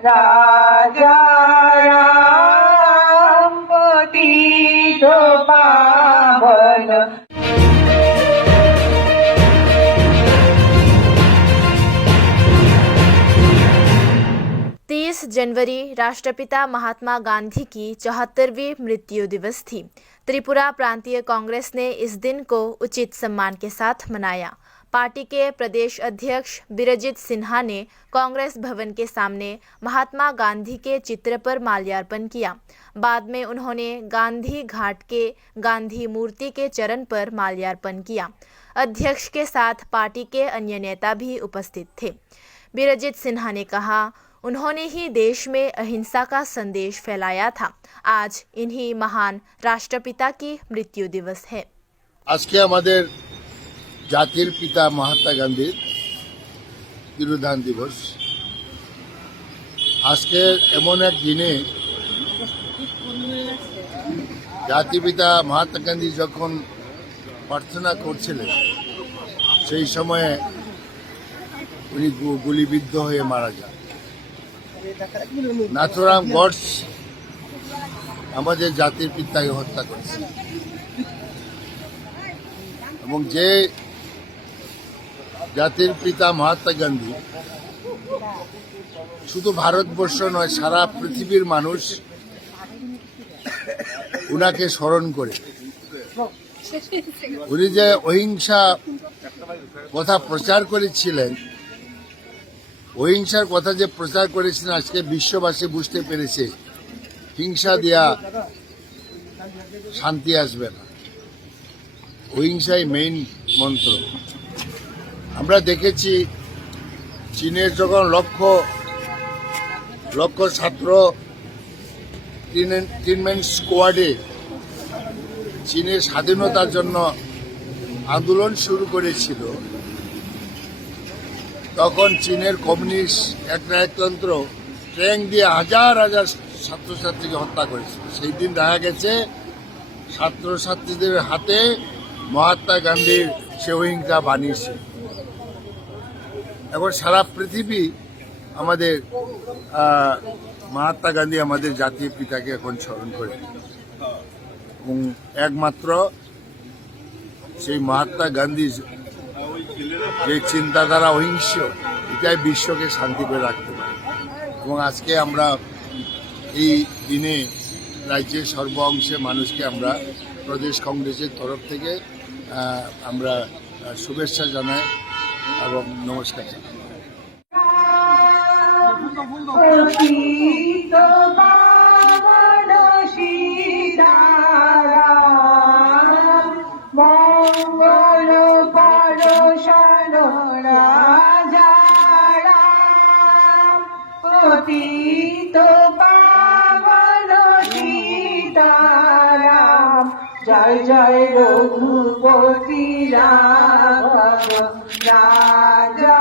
राजा राम पतित पावन। 30 जनवरी राष्ट्रपिता महात्मा गांधी की 74वीं मृत्यु दिवस थी। त्रिपुरा प्रांतीय कांग्रेस ने इस दिन को उचित सम्मान के साथ मनाया। पार्टी के प्रदेश अध्यक्ष बिरजित सिन्हा ने कांग्रेस भवन के सामने महात्मा गांधी के चित्र पर माल्यार्पण किया। बाद में उन्होंने गांधी घाट के गांधी मूर्ति के चरण पर माल्यार्पण किया। अध्यक्ष के साथ पार्टी के अन्य नेता भी उपस्थित थे। बिरजित सिन्हा ने कहा, उन्होंने ही देश में अहिंसा का संदेश फैलाया था। आज इन्हीं महान राष्ट्रपिता की मृत्यु दिवस है। आज के हमारे জাতির পিতা মহাত্মা গান্ধীর তিরোধান দিবস। আজকে এমন এক দিনে জাতিপিতা মহাত্মা গান্ধী যখন প্রার্থনা করছিলেন সেই সময়ে উনি গুলিবিদ্ধ হয়ে মারা যান। নাথুরাম গডস আমাদের জাতির পিতাকে হত্যা করেছে এবং যে জাতির পিতা মহাত্মা গান্ধী শুধু ভারতবর্ষ নয় সারা পৃথিবীর মানুষ উনাকে স্মরণ করে। উনি যে অহিংসা কথা প্রচার করেছিলেন, অহিংসার কথা যে প্রচার করেছিলেন আজকে বিশ্ববাসী বুঝতে পেরেছে হিংসা দিয়া শান্তি আসবে না। অহিংসাই মেইন মন্ত্র। আমরা দেখেছি চীনের যখন লক্ষ লক্ষ ছাত্র তিনম্যান স্কোয়াডে চীনের স্বাধীনতার জন্য আন্দোলন শুরু করেছিল, তখন চীনের কমিউনিস্ট একনায়কতন্ত্র ট্যাঙ্ক দিয়ে হাজার হাজার ছাত্রছাত্রীকে হত্যা করেছিল। সেই দিন দেখা গেছে ছাত্রছাত্রীদের হাতে মহাত্মা গান্ধীর সে অহিংসা বানিয়েছে। এখন সারা পৃথিবী আমাদের মহাত্মা গান্ধী আমাদের জাতীয় পিতাকে এখন স্মরণ করে এবং একমাত্র সেই মহাত্মা গান্ধী যে চিন্তাধারা অহিংস এটাই বিশ্বকে শান্তি করে রাখতে পারে। এবং আজকে আমরা এই দিনে রাজ্যের সর্ব অংশে মানুষকে আমরা প্রদেশ কংগ্রেসের তরফ থেকে আমরা শুভেচ্ছা জানাই এবং নমস্কার জানাই। जय जय रघुपति राघव राजा